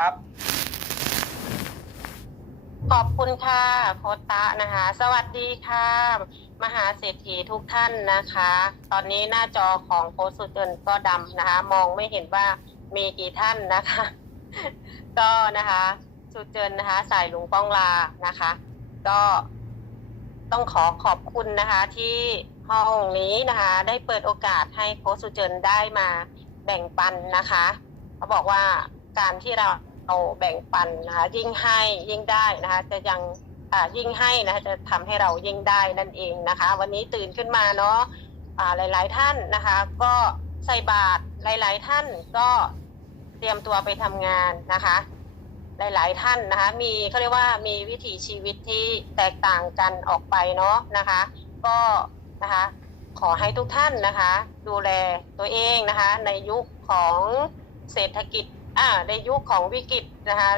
ครับ ขอบคุณค่ะโคตะนะคะ สวัสดีค่ะ มหาเศรษฐีทุกท่านนะคะ ตอนนี้หน้าจอของโพสต์สุดเจนก็ดำนะคะ มองไม่เห็นว่ามีกี่ท่านนะคะ ก็นะคะ สุเจนนะคะ สายลุงป้องลานะคะ ก็ต้องขอขอบคุณนะคะที่ห้องนี้นะคะ ได้เปิดโอกาสให้โค้ชสุเจนได้มาแบ่งปันนะคะ เขาบอกว่าการที่เรา เราแบ่งปันนะคะยิ่งให้ยิ่งได้นะคะจะยังอ่ายิ่งให้นะคะจะทำให้เรายิ่งได้นั่นเองนะคะ วันนี้ตื่นขึ้นมาเนาะอ่าหลาย ๆ ท่านนะคะ ก็ใส่บาตรหลาย ๆ ท่านก็เตรียมตัวไปทำงานนะคะ หลาย ๆ ท่านนะคะ มีเขาเรียกว่ามีวิถีชีวิตที่แตกต่างกันออกไปเนาะนะคะ ก็นะคะขอให้ทุกท่านนะคะ ดูแลตัวเองนะคะ ในยุคของเศรษฐกิจ ในยุคของวิกฤตนะคะ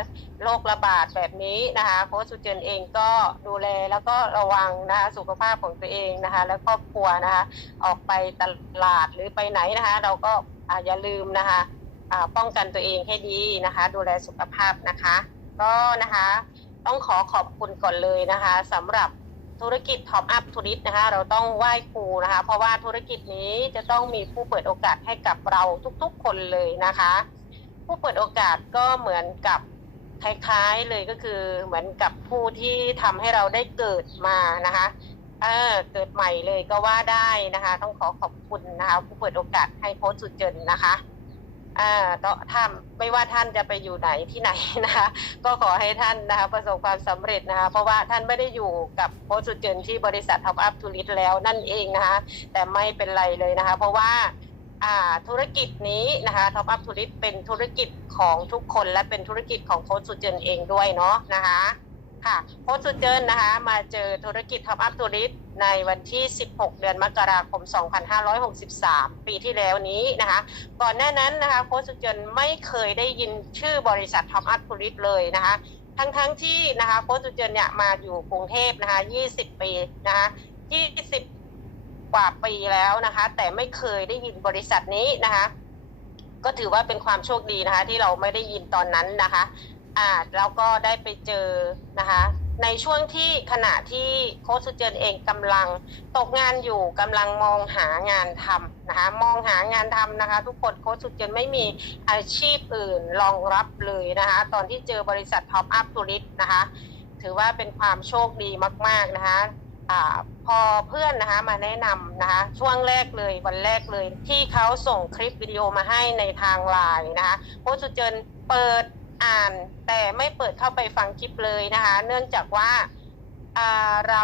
โรคระบาดแบบนี้นะคะโค้ชสุเจนเองก็ดูแลแล้วก็ระวังนะคะสุขภาพของตัวเองนะคะและครอบครัวนะคะออกไปตลาดหรือไปไหนนะคะ เราก็อย่าลืมนะคะป้องกันตัวเองให้ดีนะคะ ดูแลสุขภาพนะคะ ก็นะคะต้องขอขอบคุณก่อนเลยนะคะสำหรับธุรกิจท็อปอัพทูริสนะคะเราต้องไหว้ครูนะคะ เพราะว่าธุรกิจนี้จะต้องมีผู้เปิดโอกาสให้กับเราทุกๆคนเลยนะคะ ผู้เปิดโอกาสก็เหมือนกับคล้ายๆเลยก็คือเหมือนกับผู้ที่ทำให้เราได้เกิดมานะคะเออเกิดใหม่เลยก็ว่าได้นะคะ ต้องขอขอบคุณนะคะ ผู้เปิดโอกาสให้โค้ชสุดเจนนะคะอ่าต้อท่านไม่ว่าท่านจะไปอยู่ไหนที่ไหนนะคะ ก็ขอให้ท่านนะคะ ประสบความสำเร็จนะคะ เพราะว่าท่านไม่ได้อยู่กับโค้ชสุดเจนที่บริษัท Top Up Tourist แล้วนั่นเองนะคะ แต่ไม่เป็นไรเลยนะคะ เพราะว่า ธุรกิจนี้นะคะ Top Up Tourist เป็นธุรกิจของทุกคนและเป็นธุรกิจของโค้ชสุเจนเองด้วยเนาะนะคะค่ะโค้ชสุเจินนะคะมาเจอธุรกิจ Top Up Tourist ในวันที่ 16 เดือนมกราคม 2563 ปีที่แล้วนี้นะคะ ก่อนหน้านั้นนะคะโค้ชสุเจินไม่เคยได้ยินชื่อบริษัท Top Up Tourist เลยนะคะทั้งทั้งๆที่นะคะโค้ชสุเจินเนี่ยมาอยู่กรุงเทพนะคะ 20 ปีนะคะ 20 กว่าปีแล้วนะคะ แต่ไม่เคยได้ยินบริษัทนี้นะคะ ก็ถือว่าเป็นความโชคดีนะคะ ที่เราไม่ได้ยินตอนนั้นนะคะอ่าแล้วก็ได้ไปเจอนะคะ ในช่วงที่ขณะที่โค้ชสุเจนเองกำลังตกงานอยู่กำลังมองหางานทำนะคะ มองหางานทำนะคะ ทุกคนโค้ชสุเจนไม่มีอาชีพอื่นรองรับเลยนะคะ ตอนที่เจอบริษัทท็อปอัพทูริสนะคะ ถือว่าเป็นความโชคดีมาก ๆนะคะ อพอเพื่อนนะคะมาแนะนำนะคะช่วงแรกเลยวันแรกเลย ที่เขาส่งคลิปวิดีโอมาให้ในทางไลน์นะคะโค้ชสุเจนเปิดอ่าน แต่ไม่เปิดเข้าไปฟังคลิปเลยนะคะ เนื่องจากว่าเรา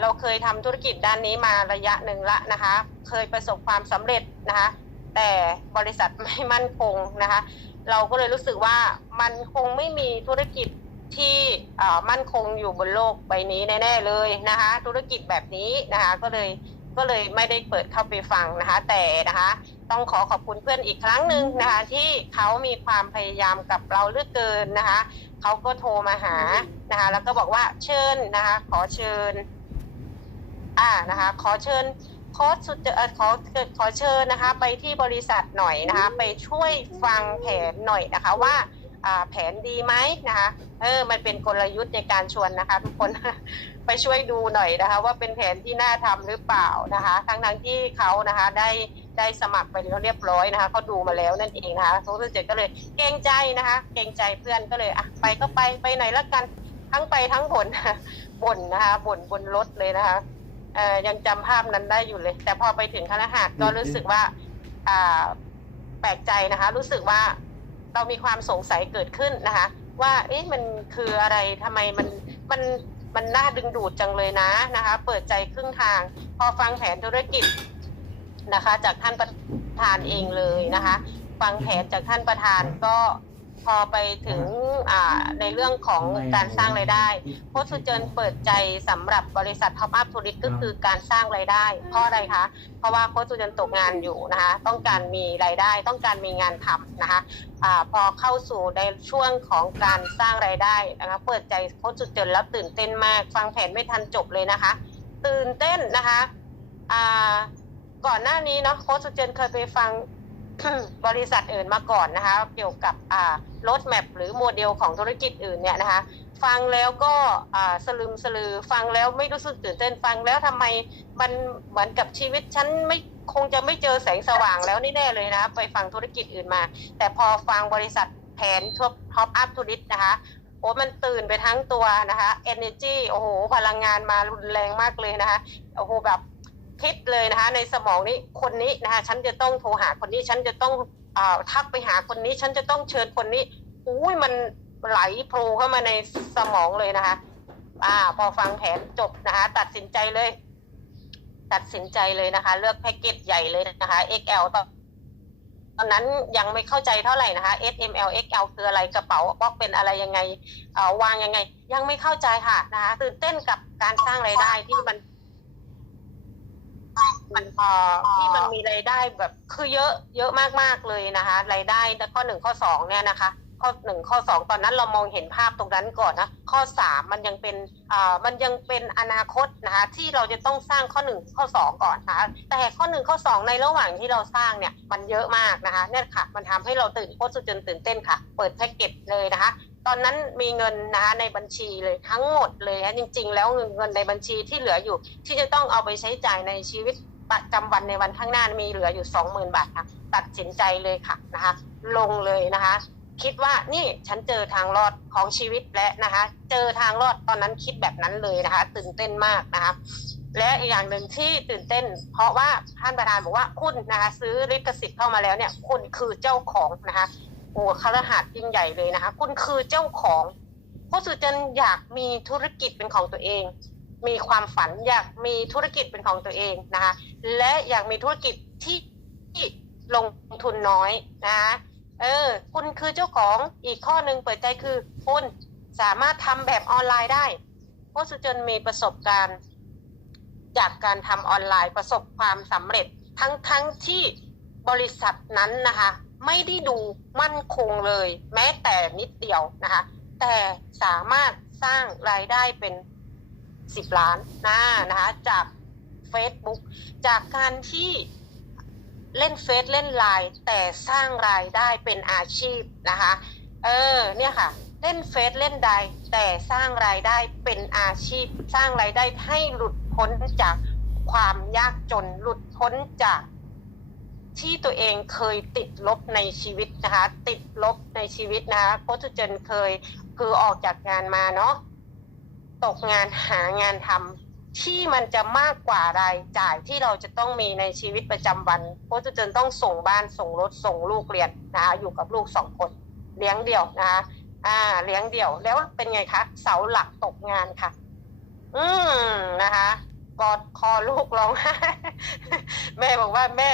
เราเคยทำธุรกิจด้านนี้มาระยะหนึ่งละนะคะ เคยประสบความสำเร็จนะคะ แต่บริษัทไม่มั่นคงนะคะ เราก็เลยรู้สึกว่ามันคงไม่มีธุรกิจ ที่มั่นคงอยู่บนโลกใบนี้แน่ๆเลยนะคะ ธุรกิจแบบนี้นะคะก็เลยก็เลยไม่ได้เปิดเข้าไปฟังนะคะ แต่นะคะต้องขอขอบคุณเพื่อนอีกครั้งหนึ่งนะคะ ที่เขามีความพยายามกับเราเลือกเกินนะคะเขาก็โทรมาหานะคะ แล้วก็บอกว่าเชิญนะคะ ขอเชิญ อ่านะคะ ขอเชิญโค้ชสุดเออขอขอเชิญนะคะ ไปที่บริษัทหน่อยนะคะ ไปช่วยฟังแผนหน่อยนะคะว่า แผนดีไหมนะคะเออมันเป็นกลยุทธ์ในการชวนนะคะ ทุกคนไปช่วยดูหน่อยนะคะ ว่าเป็นแผนที่น่าทำหรือเปล่านะคะ ทั้งทั้งที่เขานะคะได้ได้สมัครไปแล้วเรียบร้อยนะคะเขาดูมาแล้วนั่นเองนะคะโซเจก็เลยเกรงใจนะคะ เกรงใจเพื่อนก็เลยอะไปก็ไปไปไหนแล้วกันทั้งไปทั้งบ่นบ่นนะคะบ่นบนรถเลยนะคะเอ่อยังจำภาพนั้นได้อยู่เลย แต่พอไปถึงคณะหาดก็รู้สึกว่าอ่าแปลกใจนะคะ รู้สึกว่า เรามีความสงสัยเกิดขึ้นนะคะ ว่าเอ๊ะมันคืออะไรทำไมมันมันมันน่าดึงดูดจังเลยนะนะคะ เปิดใจครึ่งทาง พอฟังแผนธุรกิจนะคะ จากท่านประธานเองเลยนะคะ ฟังแผนจากท่านประธานก็ พอไปถึงอ่าในเรื่องของการสร้างรายได้โค้ชสุเจินเปิดใจสำหรับบริษัท Top Up Tourist ก็คือการสร้างรายได้ เพราะอะไรคะ เพราะว่าโค้ชสุเจินตกงานอยู่นะคะ ต้องการมีรายได้ ต้องการมีงานทำนะคะอาพอเข้าสู่ในช่วงของการสร้างรายได้นะคะเปิดใจโค้ชสุเจินแล้วตื่นเต้นมาก ฟังแผนไม่ทันจบเลยนะคะ ตื่นเต้นนะคะอ่าก่อนหน้านี้เนาะโค้ชสุเจนเคยไปฟัง บริษัทอื่นมาก่อนนะคะ เกี่ยวกับอ่ารถแมพหรือโมเดลของธุรกิจอื่นเนี่ยนะคะฟังแล้วก็อ่าสลืมสลือฟังแล้วไม่รู้สึกตื่นเต้นฟังแล้วทำไมมันเหมือนกับชีวิตฉันไม่คงจะไม่เจอแสงสว่างแล้วนี่แน่เลยนะ ไปฟังธุรกิจอื่นมา แต่พอฟังบริษัทแผนท็อปท็อปอัพทูริสนะคะโอ้มันตื่นไปทั้งตัวนะคะ energy โอ้โห พลังงานมารุนแรงมากเลยนะคะโอ้โหแบบ คิดเลยนะคะ ในสมองนี้คนนี้นะคะฉันจะต้องโทรหาคนนี้ฉันจะต้องอทักไปหาคนนี้ ฉันจะต้องเชิญคนนี้อุ้ยมันไหลโผล่เข้ามาในสมองเลยนะคะ อ่า พอฟังแผนจบนะคะ ตัดสินใจเลย ตัดสินใจเลยนะคะ เลือกแพ็กเกจใหญ่เลยนะคะ XL ตอนตอนนั้นยังไม่เข้าใจเท่าไหร่นะคะ S M L X L คืออะไรกระเป๋าบ็อกเป็นอะไรยังไงอ่อวางยังไง ยังไม่เข้าใจค่ะนะคะตื่นเต้นกับการสร้างรายได้ที่มัน มันเอ่อที่มันมีรายได้แบบคือเยอะเยอะมากๆเลยนะคะรายได้ข้อหนึ่งข้อสองเนี่ยนะคะ ข้อหนึ่งข้อสองตอนนั้นเรามองเห็นภาพตรงนั้นก่อนนะข้อสามมันยังเป็นอ่ามันยังเป็นอนาคตนะคะที่เราจะต้องสร้างข้อหนึ่งข้อสองก่อนนะคะแต่ข้อหนึ่งข้อสองในระหว่างที่เราสร้างเนี่ยมันเยอะมากนะคะเนี่ยค่ะ มันทำให้เราตื่นโคตรสุดจนตื่นเต้นค่ะ เปิดแพ็กเกจเลยนะคะ ตอนนั้นมีเงินนะคะในบัญชีเลยทั้งหมดเลยนะจริง ๆ แล้วเงินเงินในบัญชีที่เหลืออยู่ ที่จะต้องเอาไปใช้จ่ายในชีวิตประจำวันในวันข้างหน้ามีเหลืออยู่สองหมื่นบาทค่ะ ตัดสินใจเลยค่ะนะคะ ลงเลยนะคะ คิดว่านี่ฉันเจอทางรอดของชีวิตและนะคะ เจอทางรอดตอนนั้นคิดแบบนั้นเลยนะคะ ตื่นเต้นมากนะคะ และอีกอย่างหนึ่งที่ตื่นเต้น เพราะว่าท่านประธานบอกว่าคุณนะคะ ซื้อลิขสิทธิ์เข้ามาแล้วเนี่ย คุณคือเจ้าของนะคะ โอ้คารหัสยิ่งใหญ่เลยนะคะ คุณคือเจ้าของโคชสุจันอยากมีธุรกิจเป็นของตัวเอง มีความฝันอยากมีธุรกิจเป็นของตัวเองนะคะ และอยากมีธุรกิจที่ที่ลงทุนน้อยนะเออ คุณคือเจ้าของอีกข้อหนึ่งเปิดใจคือคุณสามารถทำแบบออนไลน์ได้โคชสุจันมีประสบการณ์ จากการทำออนไลน์ประสบความสำเร็จทั้งทั้งที่บริษัทนั้นนะคะ ไม่ได้ดูมั่นคงเลย แม้แต่นิดเดียวนะคะ แต่สามารถสร้างรายได้เป็นสิบล้านนะนะคะจาก Facebook จากการที่เล่นเฟซเล่นไลน์แต่สร้างรายได้เป็นอาชีพนะคะ เออเนี่ยค่ะ เล่นเฟซเล่นไดแต่สร้างรายได้เป็นอาชีพ สร้างรายได้ให้หลุดพ้นจากความยากจนหลุดพ้นจาก ที่ตัวเองเคยติดลบในชีวิตนะคะ ติดลบในชีวิตนะคะโคชเจนเคยคือออกจากงานมาเนาะตกงานหางานทำที่มันจะมากกว่ารายจ่ายที่เราจะต้องมีในชีวิตประจำวันโคชเจนต้องส่งบ้านส่งรถส่งลูกเรียนนะคะอยู่กับลูกสองคนเลี้ยงเดี่ยวนะคะอ่า เลี้ยงเดี่ยวแล้วเป็นไงคะเสาหลักตกงานค่ะ อืมนะคะกอดคอลูกร้องไห้แม่บอกว่าแม่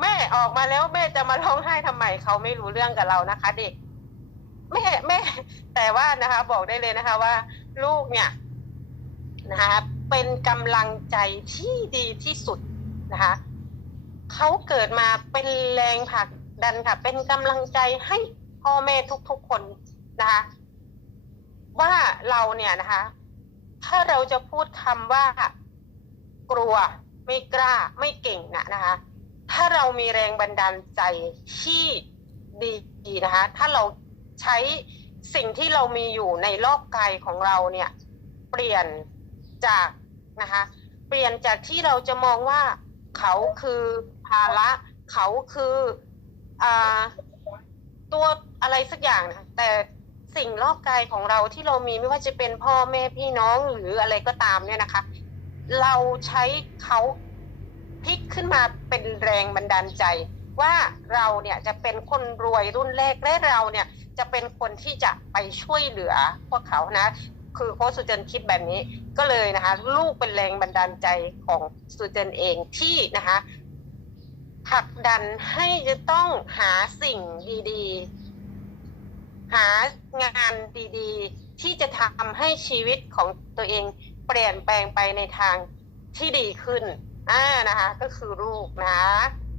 แม่ออกมาแล้วแม่จะมาร้องไห้ทำไมเขาไม่รู้เรื่องกับเรานะคะ เด็กแม่แม่ แต่ว่านะคะ บอกได้เลยนะคะ ว่า ลูกเนี่ยนะคะเป็นกำลังใจที่ดีที่สุดนะคะเขาเกิดมาเป็นแรงผลักดันค่ะ เป็นกำลังใจให้พ่อแม่ทุกๆคนนะคะ ว่าเราเนี่ยนะคะ ถ้าเราจะพูดคำว่ากลัวไม่กล้าไม่เก่งนะนะคะ ถ้าเรามีแรงบันดาลใจที่ดีนะคะ ถ้าเราใช้สิ่งที่เรามีอยู่ในรอบกายของเราเนี่ยเปลี่ยนจากนะคะเปลี่ยนจากที่เราจะมองว่าเขาคือภาระเขาคืออ่าตัวอะไรสักอย่างนะแต่สิ่งรอบกายของเราที่เรามีไม่ว่าจะเป็นพ่อแม่พี่น้องหรืออะไรก็ตามเนี่ยนะคะ เราใช้เขา พลิกขึ้นมาเป็นแรงบันดาลใจ ว่าเราเนี่ยจะเป็นคนรวยรุ่นแรกและเราเนี่ยจะเป็นคนที่จะไปช่วยเหลือพวกเขานะ คือโค้ชสุเจนคิดแบบนี้ก็เลยนะคะ ลูกเป็นแรงบันดาลใจของสุเจนเองที่นะคะผลักดันให้จะต้องหาสิ่งดีๆ หางานดีๆ ที่จะทำให้ชีวิตของตัวเองเปลี่ยนแปลงไปในทางที่ดีขึ้น อ่านะคะ ก็คือลูกนะ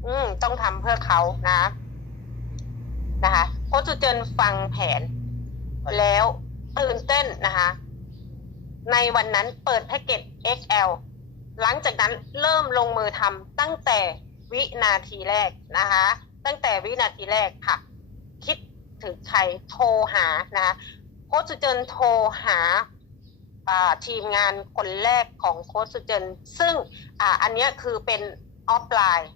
อืมต้องทำเพื่อเขานะ นะคะโค้ชสุเจนฟังแผน แล้วตื่นเต้นนะคะ ในวันนั้นเปิดแพ็กเกจ XL หลังจากนั้นเริ่มลงมือทำตั้งแต่วินาทีแรกนะคะ ตั้งแต่วินาทีแรกค่ะ คิดถึงใครโทรหานะคะโค้ชสุเจนโทรหา ทีมงานคนแรกของโค้ชสุเจนซึ่งออันนี้คือเป็นออฟไลน์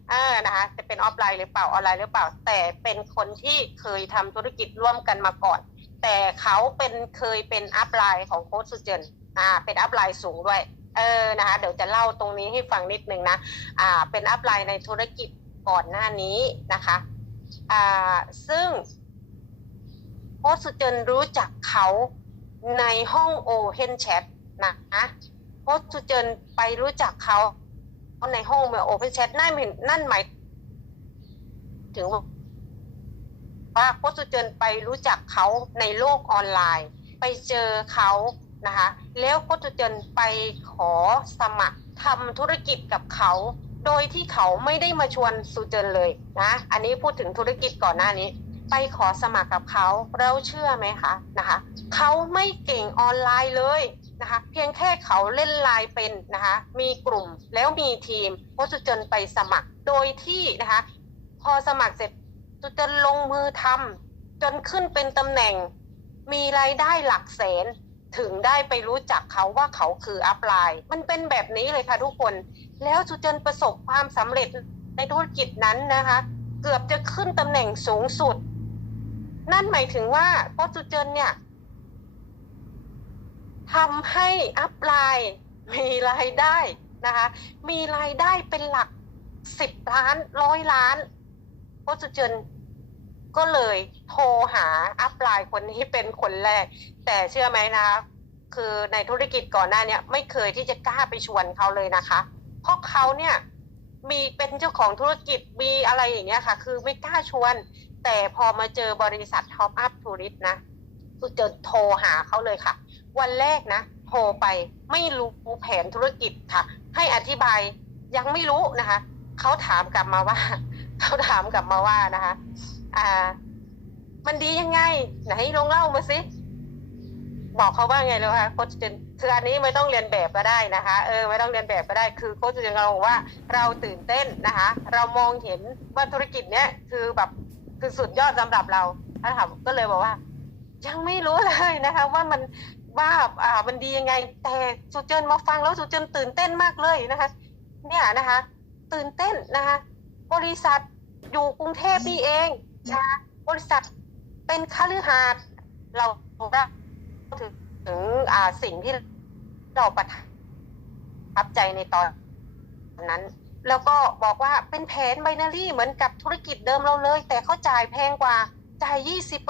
นะคะจะเป็นออฟไลน์หรือเปล่าออนไลน์หรือเปล่า แต่เป็นคนที่เคยทำธุรกิจร่วมกันมาก่อน แต่เขาเป็นเคยเป็นอัพไลน์ของโค้ชสุเจนอ่าเป็นอัพไลน์สูงด้วยเออนะคะเดี๋ยวจะเล่าตรงนี้ให้ฟังนิดนึงนะอ่าเป็นอัพไลน์ในธุรกิจก่อนหน้านี้นะคะอ่าซึ่งโค้ชสุเจนรู้จักเขา ในห้องโอเพนแชทนะโค้ชสุเจนไปรู้จักเขาในห้องโอเพนแชทนั่นหมายนั่นหมายถึงว่าโคสุเจนไปรู้จักเขาในโลกออนไลน์ ไปเจอเขานะคะแล้วโคสุเจนไปขอสมัครทำธุรกิจกับเขา โดยที่เขาไม่ได้มาชวนสุเจนเลยนะ อันนี้พูดถึงธุรกิจก่อนหน้านี้ ไปขอสมัครกับเขาเราเชื่อไหมคะนะคะเขาไม่เก่งออนไลน์เลยนะคะ เพียงแค่เขาเล่นไลน์เป็นนะคะ มีกลุ่มแล้วมีทีมโค้ชสุจนไปสมัครโดยที่นะคะ พอสมัครเสร็จสุจนลงมือทำจนขึ้นเป็นตำแหน่ง มีรายได้หลักแสนถึงได้ไปรู้จักเขาว่าเขาคืออัพไลน์ มันเป็นแบบนี้เลยค่ะทุกคน แล้วสุจนประสบความสำเร็จในธุรกิจนั้นนะคะ เกือบจะขึ้นตำแหน่งสูงสุด นั่นหมายถึงว่าโค้ชสุเจนเนี่ยทำให้อัพไลน์มีรายได้นะคะ มีรายได้เป็นหลักสิบล้านร้อยล้านโค้ชสุเจนก็เลยโทรหาอัพไลน์คนนี้เป็นคนแรก แต่เชื่อไหมนะคะคือในธุรกิจก่อนหน้าเนี้ยไม่เคยที่จะกล้าไปชวนเขาเลยนะคะ เพราะเขาเนี่ยมีเป็นเจ้าของธุรกิจมีอะไรอย่างเงี้ยค่ะ คือไม่กล้าชวน แต่พอมาเจอบริษัทท็อปอัพทัวริสนะก็จะโทรหาเขาเลยค่ะ วันแรกนะ โทรไปไม่รู้แผนธุรกิจค่ะ ให้อธิบายยังไม่รู้นะคะเขาถามกลับมาว่าเขาถามกลับมาว่านะคะ อ่า มันดียังไง ไหนลองเล่ามาสิบอกเขาว่าไงเลยคะโค้ชเจนคืออันนี้ไม่ต้องเรียนแบบก็ได้นะคะ เออไม่ต้องเรียนแบบก็ได้ คือโค้ชเจนเราบอกว่าเราตื่นเต้นนะคะ เรามองเห็นว่าธุรกิจเนี้ยคือแบบ คือสุดยอดสำหรับเราถ้าถามก็เลยบอกว่า ยังไม่รู้เลยนะคะ ว่ามันว่าอ่ามันดียังไง แต่สุเจนมาฟังแล้วสุเจนตื่นเต้นมากเลยนะคะ เนี่ยนะคะ ตื่นเต้นนะคะ บริษัทอยู่กรุงเทพนี่เองนะคะบริษัทเป็นคฤหาสน์เราถึงถึงอ่าสิ่งที่เราประทับใจในตอนนั้น แล้วก็บอกว่าเป็นแผนไบนารี่เหมือนกับธุรกิจเดิมเราเลย แต่เขาจ่ายแพงกว่าจ่าย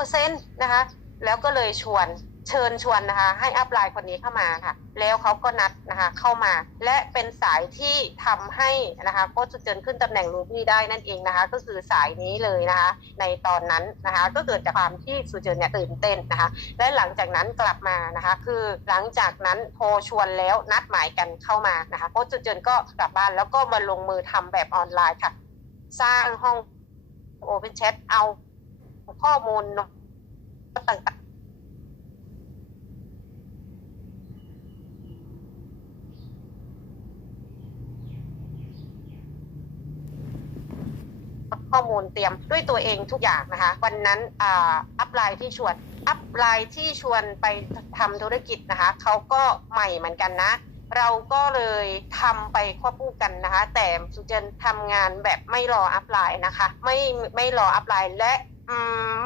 20%นะคะ แล้วก็เลยชวน เชิญชวนนะคะ ให้อัพไลน์คนนี้เข้ามาค่ะ แล้วเขาก็นัดนะคะเข้ามา และเป็นสายที่ทำให้นะคะโค้ชสุเจินขึ้นตำแหน่งรูบี้ได้นั่นเองนะคะ ก็คือสายนี้เลยนะคะ ในตอนนั้นนะคะ ก็เกิดจากความที่สุเจินเนี่ยตื่นเต้นนะคะ และหลังจากนั้นกลับมานะคะ คือหลังจากนั้นโทรชวนแล้วนัดหมายกันเข้ามานะคะโค้ชสุเจินก็กลับบ้านแล้วก็มาลงมือทำแบบออนไลน์ค่ะ สร้างห้องโอเพนแชทเอาข้อมูลต่าง ข้อมูลเตรียมด้วยตัวเองทุกอย่างนะคะ วันนั้นอัพไลน์ที่ชวนอัพไลน์ที่ชวนไปทำธุรกิจนะคะเขาก็ใหม่เหมือนกันนะ เราก็เลยทำไปควบคู่กันนะคะ แต่สุเจนทำงานแบบไม่รออัพไลน์นะคะ ไม่ไม่รออัพไลน์และ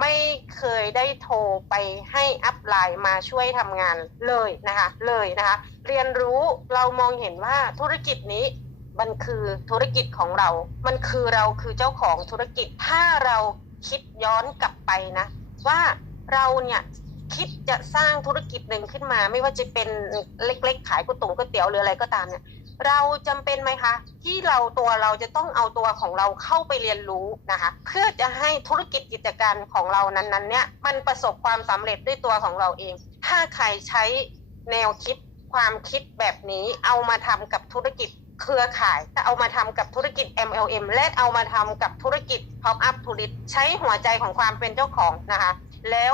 ไม่เคยได้โทรไปให้อัพไลน์มาช่วยทำงานเลยนะคะ เลยนะคะ เรียนรู้เรามองเห็นว่าธุรกิจนี้ มันคือธุรกิจของเรา มันคือเราคือเจ้าของธุรกิจ ถ้าเราคิดย้อนกลับไปนะ ว่าเราเนี่ยคิดจะสร้างธุรกิจหนึ่งขึ้นมา ไม่ว่าจะเป็นเล็ก ๆ ขายก๋วยตงก๋วยเตี๋ยวหรืออะไรก็ตามเนี่ย เราจำเป็นไหมคะ ที่เราตัวเราจะต้องเอาตัวของเราเข้าไปเรียนรู้นะคะ เพื่อจะให้ธุรกิจกิจการของเรานั้นๆเนี่ยมันประสบความสำเร็จด้วยตัวของเราเอง ถ้าใครใช้แนวคิดความคิดแบบนี้เอามาทำกับธุรกิจ เครือข่ายถ้าเอามาทำกับธุรกิจ MLM และเอามาทำกับธุรกิจ Pop Up t o u r i s t ใช้หัวใจของความเป็นเจ้าของนะคะ แล้ว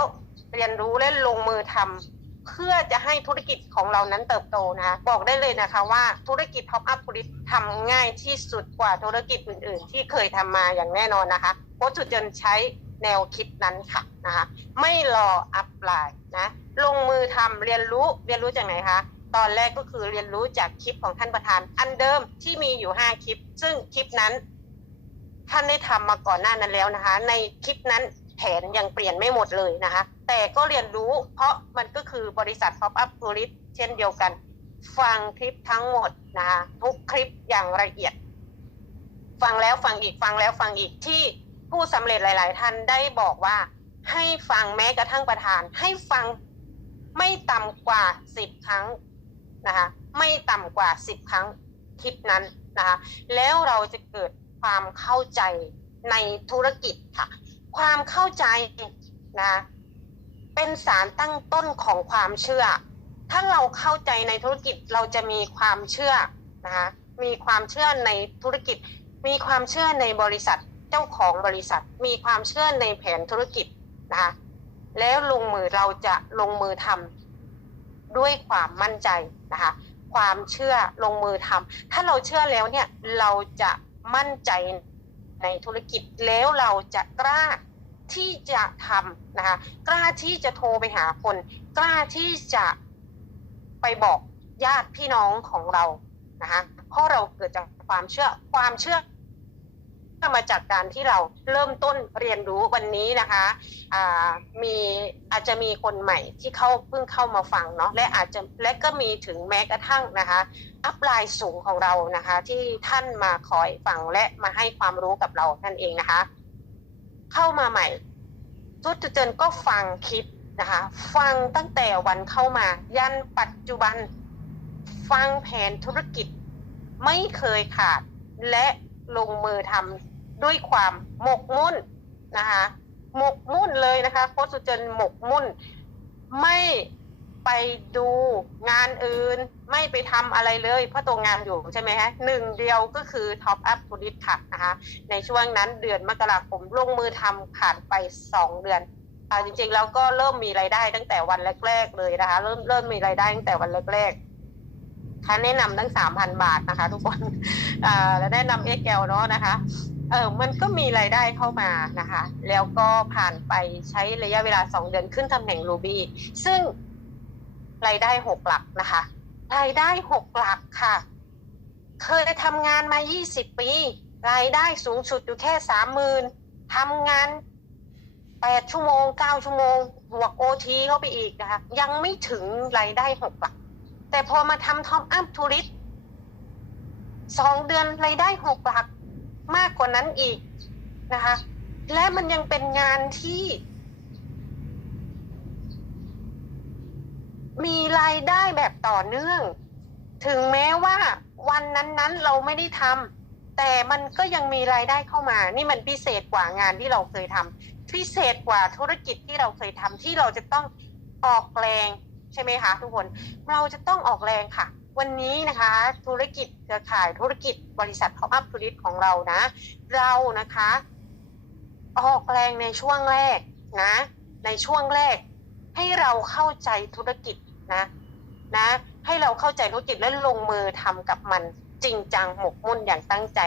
เรียนรู้และลงมือทำเพื่อจะให้ธุรกิจของเรานั้นเติบโตนะ บอกได้เลยนะคะว่าธุรกิจ Pop Up t o u r i s t ทำง่ายที่สุดกว่าธุรกิจอื่น ๆ ที่เคยทำมาอย่างแน่นอนนะคะโค้ชจุดเจนใช้แนวคิดนั้นค่ะนะคะ ไม่รออัพไลน์นะ ลงมือทำเรียนรู้เรียนรู้จากไหนคะ ตอนแรกก็คือเรียนรู้จากคลิปของท่านประธาน อันเดิมที่มีอยู่ห้าคลิป ซึ่งคลิปนั้นท่านได้ทำมาก่อนหน้านั้นแล้วนะคะ ในคลิปนั้นแผนยังเปลี่ยนไม่หมดเลยนะคะ แต่ก็เรียนรู้เพราะมันก็คือบริษัท Pop Up Tourist เช่นเดียวกัน ฟังคลิปทั้งหมดนะคะทุกคลิปอย่างละเอียด ฟังแล้วฟังอีกฟังแล้วฟังอีกที่ผู้สำเร็จหลาย ๆ ท่านได้บอกว่า ให้ฟังแม้กระทั่งประธาน ให้ฟังไม่ต่ำกว่าสิบครั้ง นะคะไม่ต่ำกว่าสิบครั้งคลิปนั้นนะคะแล้วเราจะเกิดความเข้าใจในธุรกิจค่ะ ความเข้าใจนะเป็นสารตั้งต้นของความเชื่อ ถ้าเราเข้าใจในธุรกิจเราจะมีความเชื่อนะคะมีความเชื่อในธุรกิจ มีความเชื่อในบริษัทเจ้าของบริษัท มีความเชื่อในแผนธุรกิจนะคะแล้วลงมือเราจะลงมือทำ ด้วยความมั่นใจนะคะ ความเชื่อลงมือทำถ้าเราเชื่อแล้วเนี่ยเราจะมั่นใจในธุรกิจแล้วเราจะกล้าที่จะทำนะคะ กล้าที่จะโทรไปหาคน กล้าที่จะไปบอกญาติพี่น้องของเรานะคะเพราะเราเกิดจากความเชื่อความเชื่อ มาจากการที่เราเริ่มต้นเรียนรู้วันนี้นะคะมีอาจจะมีคนใหม่ที่เข้าเพิ่งเข้ามาฟังเนาะและอาจจะและก็มีถึงแม้กระทั่งนะคะ อัพไลน์สูงของเรานะคะ ที่ท่านมาคอยฟังและมาให้ความรู้กับเรานั่นเองนะคะ เข้ามาใหม่ทุกเจนก็ฟังคลิปนะคะ ฟังตั้งแต่วันเข้ามา ยันปัจจุบันฟังแผนธุรกิจไม่เคยขาดและลงมือทำ ด้วยความหมกมุ่นนะคะหมกมุ่นเลยนะคะโค้ชสุเจนหมกมุ่น ไม่ไปดูงานอื่น ไม่ไปทำอะไรเลย เพราะตัวงานอยู่ใช่ไหมฮะหนึ่งเดียวก็คือท็อปอัพทูริสค่ะนะคะ ในช่วงนั้นเดือนมกราคมลงมือทำผ่านไปสองเดือนอ่จริงๆแล้วก็เริ่มมีรายได้ตั้งแต่วันแรก ๆ เลยนะคะ เริ่มเริ่มมีรายได้ตั้งแต่วันแรกๆค่าแนะนำตั้งสามพันบาทนะคะ ทุกคนอ่าและแนะนำเอ็กแกลเนาะนะคะ เออมันก็มีรายได้เข้ามานะคะ แล้วก็ผ่านไปใช้ระยะเวลาสองเดือนขึ้นตำแหน่งรูบี้ซึ่งรายได้หกหลักนะคะ รายได้หกหลักค่ะ เคยทำงานมา 20 ปี รายได้สูงสุดอยู่แค่สามหมื่นทำงาน 8 ชั่วโมง 9 ชั่วโมงบวกโอทีเข้าไปอีกนะคะ ยังไม่ถึงรายได้หกหลัก แต่พอมาทำทอปอัพทัวริสสองเดือนรายได้หกหลัก มากกว่านั้นอีกนะคะ และมันยังเป็นงานที่ มีรายได้แบบต่อเนื่อง ถึงแม้ว่าวันนั้นๆเราไม่ได้ทำแต่มันก็ยังมีรายได้เข้ามา นี่มันพิเศษกว่างานที่เราเคยทำพิเศษกว่าธุรกิจที่เราเคยทำที่เราจะต้องออกแรงใช่ไหมคะทุกคน เราจะต้องออกแรงค่ะ วันนี้นะคะธุรกิจเครือข่ายธุรกิจบริษัท Pop Up Tourist ของเรานะ เรานะคะ ออกแรงในช่วงแรกนะ ในช่วงแรก ให้เราเข้าใจธุรกิจนะนะ ให้เราเข้าใจธุรกิจและลงมือทำกับมันจริงจังหมกมุ่นอย่างตั้งใจ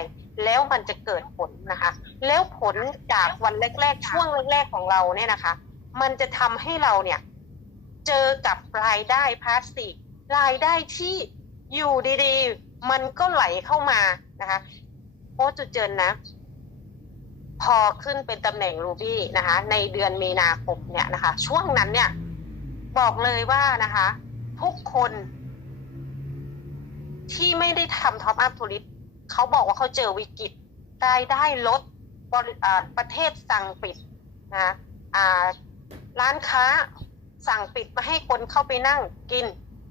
แล้วมันจะเกิดผลนะคะ แล้วผลจากวันแรก ๆ ช่วงแรก ๆ ของเราเนี่ยนะคะ มันจะทำให้เราเนี่ย เจอกับรายได้พาสซีฟรายได้ที่ อยู่ดีๆ มันก็ไหลเข้ามานะคะโอ้จุดเจินนะ พอขึ้นเป็นตำแหน่งรูบี้นะคะ ในเดือนมีนาคมเนี่ยนะคะ ช่วงนั้นเนี่ย บอกเลยว่านะคะ ทุกคนที่ไม่ได้ทำท็อปอัพทัวริสเขาบอกว่าเขาเจอวิกฤตรายได้ลดบริอ่าประเทศสั่งปิดนะร้านค้าสั่งปิดมาให้คนเข้าไปนั่งกิน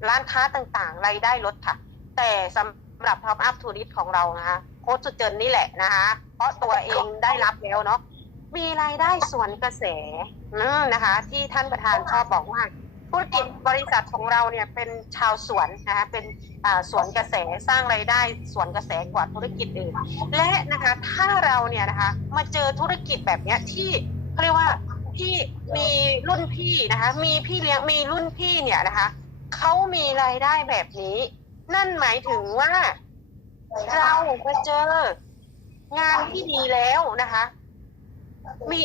ร้านค้าต่างๆ รายได้ลดค่ะ แต่สำหรับท็อปอัพทัวริสของเรานะคะโค้ชสุดเจินนี่แหละนะคะเพราะตัวเองได้รับแล้วเนาะมีรายได้สวนกระแสนะคะ ที่ท่านประธานชอบบอกว่าธุรกิจบริษัทของเราเนี่ยเป็นชาวสวนนะคะเป็นสวนกระแสสร้างไรายได้สวนกระแสกว่าธุรกิจอื่น และนะคะถ้าเราเนี่ยนะคะมาเจอธุรกิจแบบเนี้ยที่เขาเรียกว่าที่มีรุ่นพี่นะคะมีพี่เลี้ยงมีรุ่นพี่เนี่ยนะคะ เขามีรายได้แบบนี้ นั่นหมายถึงว่า เรามาเจองานที่ดีแล้วนะคะ มี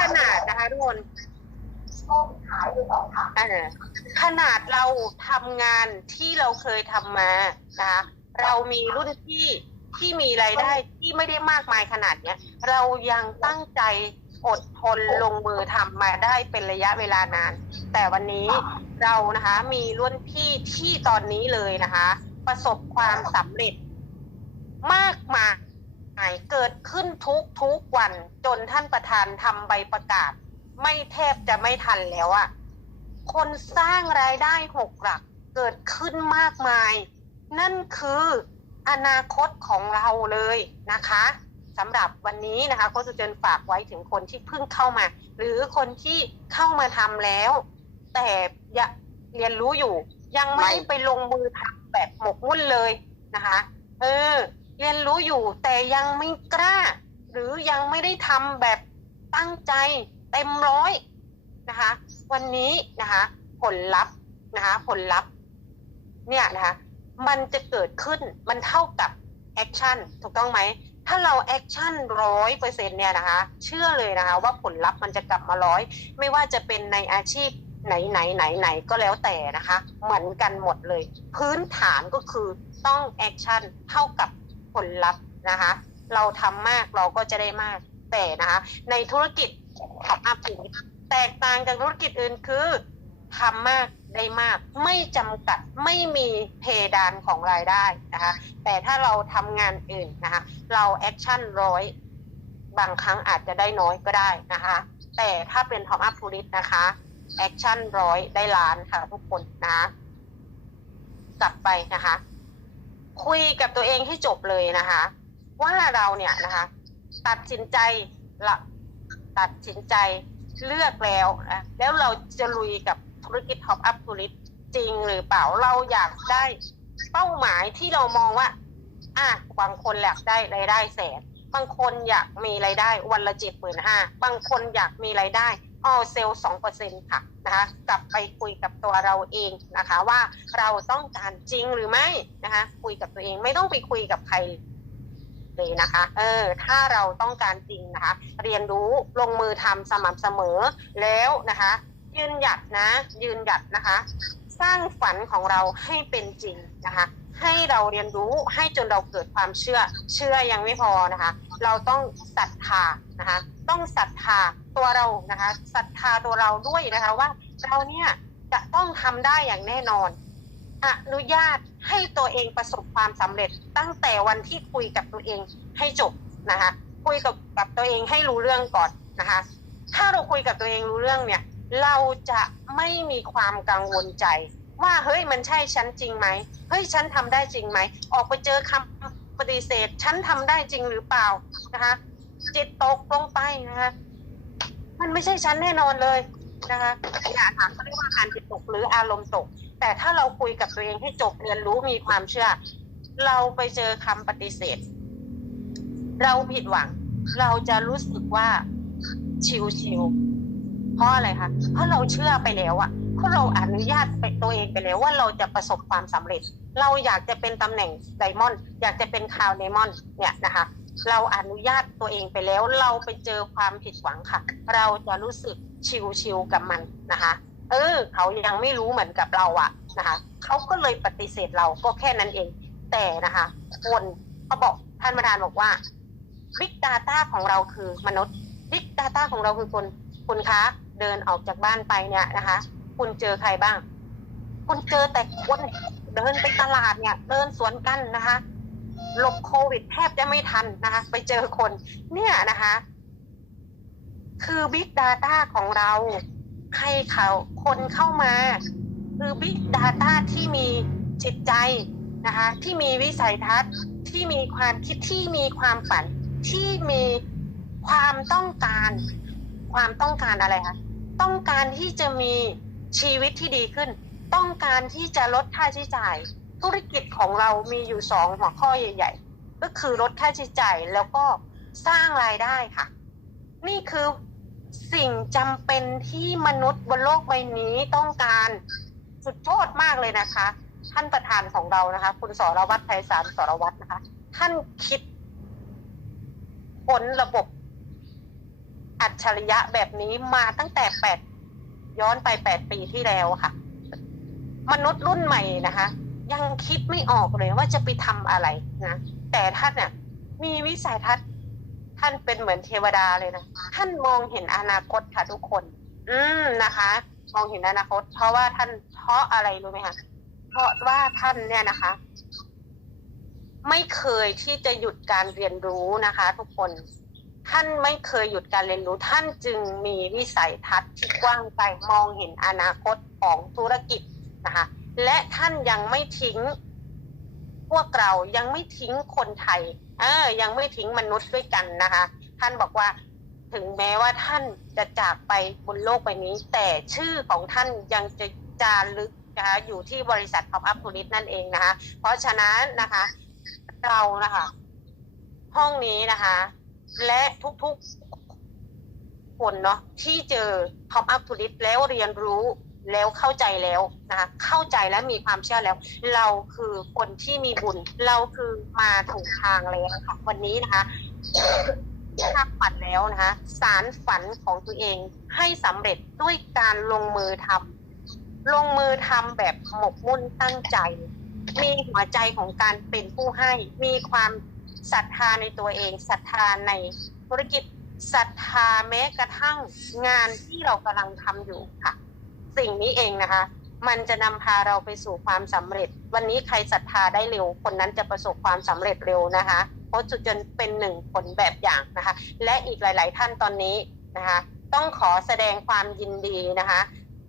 ขนาดนะคะทุกคนขนาดเราทำงานที่เราเคยทำมานะคะเรามีรุ่นพี่ที่มีรายได้ที่ไม่ได้มากมายขนาดเนี้ย เรายังตั้งใจ อดทนลงมือทำมาได้เป็นระยะเวลานาน แต่วันนี้เรานะคะมีรุ่นพี่ที่ตอนนี้เลยนะคะ ประสบความสำเร็จมากมายเกิดขึ้นทุกทุกวันจนท่านประธานทำใบประกาศ ไม่แทบจะไม่ทันแล้วอะคนสร้างรายได้หกหลักเกิดขึ้นมากมาย นั่นคืออนาคตของเราเลยนะคะ สำหรับวันนี้นะคะโค้ชสุเจนฝากไว้ถึงคนที่เพิ่งเข้ามา หรือคนที่เข้ามาทำแล้ว แต่ยากเรียนรู้อยู่ ยังไม่ได้ไปลงมือทำแบบหมกมุ่นเลยนะคะ เออ เรียนรู้อยู่แต่ยังไม่กล้า หรือยังไม่ได้ทำแบบตั้งใจเต็มร้อยนะคะ วันนี้นะคะ ผลลัพธ์นะคะ ผลลัพธ์เนี่ยนะคะ มันจะเกิดขึ้นมันเท่ากับแอคชั่นถูกต้องไหม ถ้าเราแอคชั่นร้อยเปอร์เซ็นเนี่ยนะคะ เชื่อเลยนะคะว่าผลลัพธ์มันจะกลับมาร้อย ไม่ว่าจะเป็นในอาชีพไหนไหนไหนไหนก็แล้วแต่นะคะ เหมือนกันหมดเลย พื้นฐานก็คือต้องแอคชั่นเท่ากับผลลัพธ์นะคะ เราทำมากเราก็จะได้มากแต่นะคะ ในธุรกิจขับอัพถึงแตกต่างจากธุรกิจอื่นคือทำมาก ได้มาก ไม่จำกัดไม่มีเพดานของรายได้นะคะแต่ถ้าเราทำงานอื่นนะคะเราแอคชั่นร้อยบางครั้งอาจจะได้น้อยก็ได้นะคะแต่ถ้าเป็นท็อปอัพทูริสนะคะแอคชั่นร้อยได้ล้านค่ะทุกคนนะกลับไปนะคะ คุยกับตัวเองให้จบเลยนะคะ ว่าเราเนี่ยนะคะ ตัดสินใจละตัดสินใจเลือกแล้วนะแล้วเราจะลุยกับ ธุรกิจท็อปอัพทูริสจริงหรือเปล่าเราอยากได้เป้าหมายที่เรามองว่า อะบางคนอยากได้รายได้แสนบางคนอยากมีรายได้วันละเจ็ดหมื่นห้าบางคนอยากมีรายได้ออเซลสองเปอร์เซ็นค่ะนะคะกลับไปคุยกับตัวเราเองนะคะ ว่าเราต้องการจริงหรือไม่นะคะ คุยกับตัวเองไม่ต้องไปคุยกับใครเลยนะคะ เออ ถ้าเราต้องการจริงนะคะ เรียนรู้ลงมือทำสม่ำเสมอแล้วนะคะ ยืนหยัดนะ ยืนหยัดนะคะ สร้างฝันของเราให้เป็นจริงนะคะ ให้เราเรียนรู้ให้จนเราเกิดความเชื่อ เชื่อยังไม่พอนะคะ เราต้องศรัทธานะคะ ต้องศรัทธาตัวเรานะคะศรัทธาตัวเราด้วยนะคะว่าเราเนี่ยจะต้องทำได้อย่างแน่นอน อนุญาตให้ตัวเองประสบความสำเร็จตั้งแต่วันที่คุยกับตัวเองให้จบนะคะ คุยกับกับตัวเองให้รู้เรื่องก่อนนะคะ ถ้าเราคุยกับตัวเองรู้เรื่องเนี่ย เราจะไม่มีความกังวลใจ ว่าเฮ้ยมันใช่ฉันจริงไหมเฮ้ยฉันทำได้จริงไหมออกไปเจอคำปฏิเสธฉันทำได้จริงหรือเปล่านะคะจิตตกลงไปนะคะมันไม่ใช่ฉันแน่นอนเลยนะคะอย่าถามเขาเรียกว่าการจิตตกหรืออารมณ์ตก แต่ถ้าเราคุยกับตัวเองให้จบเรียนรู้มีความเชื่อ เราไปเจอคำปฏิเสธ เราผิดหวัง เราจะรู้สึกว่าชิวๆ เพราะอะไรคะเพราะเราเชื่อไปแล้วอะเพราะเราอนุญาตไปตัวเองไปแล้วว่าเราจะประสบความสำเร็จ เราอยากจะเป็นตำแหน่งไดมอนด์อยากจะเป็นคาวไดมอนด์เนี่ยนะคะเราอนุญาตตัวเองไปแล้ว เราไปเจอความผิดหวังค่ะ เราจะรู้สึกชิวๆกับมันนะคะ เออ เขายังไม่รู้เหมือนกับเราอะนะคะเขาก็เลยปฏิเสธเราก็แค่นั้นเอง แต่นะคะคนเขาบอกท่านประธานบอกว่า Big Data ของเราคือมนุษย์ Big Data ของเราคือคน คุณคะเดินออกจากบ้านไปเนี่ยนะคะ คุณเจอใครบ้าง คุณเจอแต่คนเดินไปตลาดเนี่ย เดินสวนกันนะคะหลบโควิดแทบจะไม่ทันนะคะ ไปเจอคน เนี่ยนะคะ คือ Big Data ของเราใครเขาคนเข้ามา คือ Big Data ที่มีจิตใจนะคะ ที่มีวิสัยทัศน์ที่มีความคิดที่มีความฝัน ที่มีความต้องการ ความต้องการอะไรคะต้องการที่จะมีชีวิตที่ดีขึ้น ต้องการที่จะลดค่าใช้จ่าย ธุรกิจของเรามีอยู่สองหัวข้อใหญ่ ๆ ก็คือลดค่าใช้จ่ายแล้วก็สร้างรายได้ค่ะ นี่คือสิ่งจำเป็นที่มนุษย์บนโลกใบนี้ต้องการสุดยอดมากเลยนะคะ ท่านประธานของเรานะคะ คุณสรวัตรไพศาลสรวัตรนะคะ ท่านคิดค้นระบบ อัจฉริยะแบบนี้มาตั้งแต่แปดย้อนไปแปดปีที่แล้วค่ะ มนุษย์รุ่นใหม่นะคะ ยังคิดไม่ออกเลยว่าจะไปทำอะไรนะแต่ท่านเนี่ยมีวิสัยทัศน์ ท่านเป็นเหมือนเทวดาเลยนะท่านมองเห็นอนาคตค่ะทุกคน อืมนะคะ มองเห็นอนาคต เพราะว่าท่านเพราะอะไรรู้ไหมคะเพราะว่าท่านเนี่ยนะคะ ไม่เคยที่จะหยุดการเรียนรู้นะคะ ทุกคน ท่านไม่เคยหยุดการเรียนรู้ ท่านจึงมีวิสัยทัศน์ที่กว้างไกลมองเห็นอนาคตของธุรกิจนะคะและท่านยังไม่ทิ้งพวกเรายังไม่ทิ้งคนไทย เออ ยังไม่ทิ้งมนุษย์ด้วยกันนะคะ ท่านบอกว่าถึงแม้ว่าท่านจะจากไปบนโลกใบนี้ แต่ชื่อของท่านยังจะจารึกนะคะอยู่ที่บริษัท Pop Up Tourist นั่นเองนะคะ เพราะฉะนั้นนะคะ เรานะคะ ห้องนี้นะคะ และทุกๆคนเนาะที่เจอ Pop Up Tourist แล้วเรียนรู้แล้วเข้าใจแล้วนะคะเข้าใจและมีความเชื่อแล้ว เราคือคนที่มีบุญ เราคือมาถูกทางแล้วค่ะวันนี้นะคะทางฝันแล้วนะคะสารฝันของตัวเองให้สำเร็จด้วยการลงมือทำลงมือทำแบบหมกมุ่นตั้งใจ มีหัวใจของการเป็นผู้ให้ มีความ ศรัทธาในตัวเองศรัทธาในธุรกิจศรัทธาแม้กระทั่งงานที่เรากำลังทำอยู่ค่ะ สิ่งนี้เองนะคะ มันจะนำพาเราไปสู่ความสำเร็จ วันนี้ใครศรัทธาได้เร็ว คนนั้นจะประสบความสำเร็จเร็วนะคะเพราะจุดจนเป็นหนึ่งผลแบบอย่างนะคะ และอีกหลาย ๆ ท่านตอนนี้นะคะ ต้องขอแสดงความยินดีนะคะ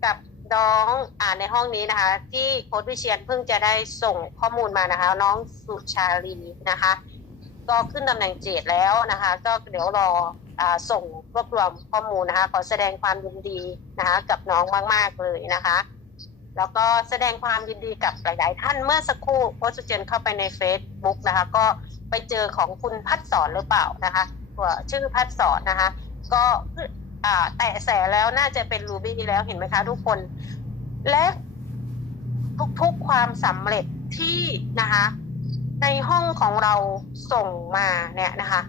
กับน้องอ่าในห้องนี้นะคะ ที่โค้ชวิเชียนเพิ่งจะได้ส่งข้อมูลมานะคะ น้องสุชาลีนะคะ ก็ขึ้นตำแหน่งเจดแล้วนะคะ ก็เดี๋ยวรออส่งรวบรวมข้อมูลนะคะขอแสดงความยินดีนะคะกับน้องมาก ๆ เลยนะคะ แล้วก็แสดงความยินดีกับหลาย ๆ ท่านเมื่อสักครู่โค้ชสุเจนเข้าไปใน Facebook นะคะ ก็ไปเจอของคุณพัดสอนหรือเปล่านะคะตัวชื่อพัดสอนนะคะ ก็แตะแสแล้วน่าจะเป็นรูบี้แล้วเห็นไหมคะทุกคน และทุกๆความสำเร็จที่นะคะ ในห้องของเราส่งมาเนี่ยนะคะ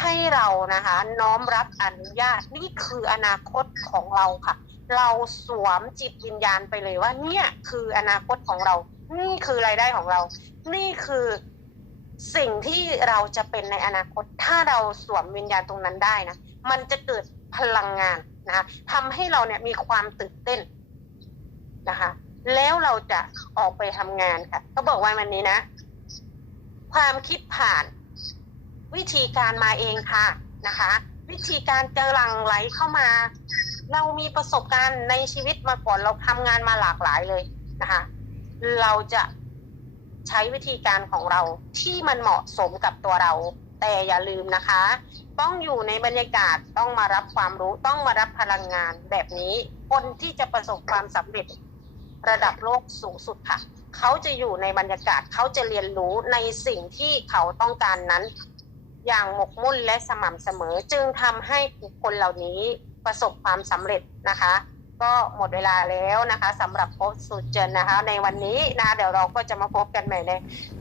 ให้เรานะคะ น้อมรับอนุญาตนี่คืออนาคตของเราค่ะ เราสวมจิตวิญญาณไปเลยว่า เนี่ยคืออนาคตของเรา นี่คือรายได้ของเรา นี่คือสิ่งที่เราจะเป็นในอนาคต ถ้าเราสวมวิญญาณตรงนั้นได้นะมันจะเกิดพลังงานนะคะทำให้เราเนี่ยมีความตื่นเต้นนะคะ แล้วเราจะออกไปทำงานค่ะก็บอกไว่าวันนี้นะ ความคิดผ่าน วิธีการมาเองค่ะนะคะ วิธีการจะหลั่งไหลเข้ามา เรามีประสบการณ์ในชีวิตมาก่อนเราทำงานมาหลากหลายเลยนะคะ เราจะใช้วิธีการของเราที่มันเหมาะสมกับตัวเรา แต่อย่าลืมนะคะ ต้องอยู่ในบรรยากาศต้องมารับความรู้ต้องมารับพลังงานแบบนี้คนที่จะประสบความสำเร็จระดับโลกสูงสุดค่ะ เขาจะอยู่ในบรรยากาศเขาจะเรียนรู้ในสิ่งที่เขาต้องการนั้น อย่างหมกมุ่นและสม่ำเสมอ จึงทำให้บุคคลเหล่านี้ประสบความสำเร็จนะคะ ก็หมดเวลาแล้วนะคะสำหรับโพสสุดเจนนะคะ ในวันนี้นะคะเดี๋ยวเราก็จะมาพบกันใหม่ใน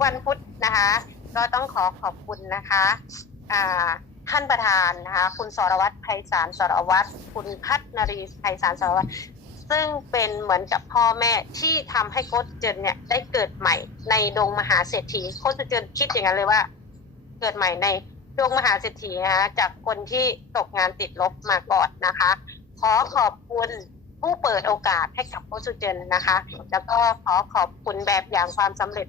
วันพุธนะคะ ก็ต้องขอขอบคุณนะคะท่านประธานนะคะ คุณสรวัตรไพศาลสรวัตรคุณพัฒนรีไพศาลสรวัตร ซึ่งเป็นเหมือนกับพ่อแม่ที่ทำให้โค้ชเจนเนี่ยได้เกิดใหม่ในดงมหาเศรษฐีโค้ชเจนคิดอย่างนั้นเลยว่า เกิดใหม่ในดวงมหาเศรษฐีนะคะจากคนที่ตกงานติดลบมาก่อนนะคะ ขอขอบคุณผู้เปิดโอกาสให้กับโคชเจนนะคะ แล้วก็ขอขอบคุณแบบอย่างความสำเร็จ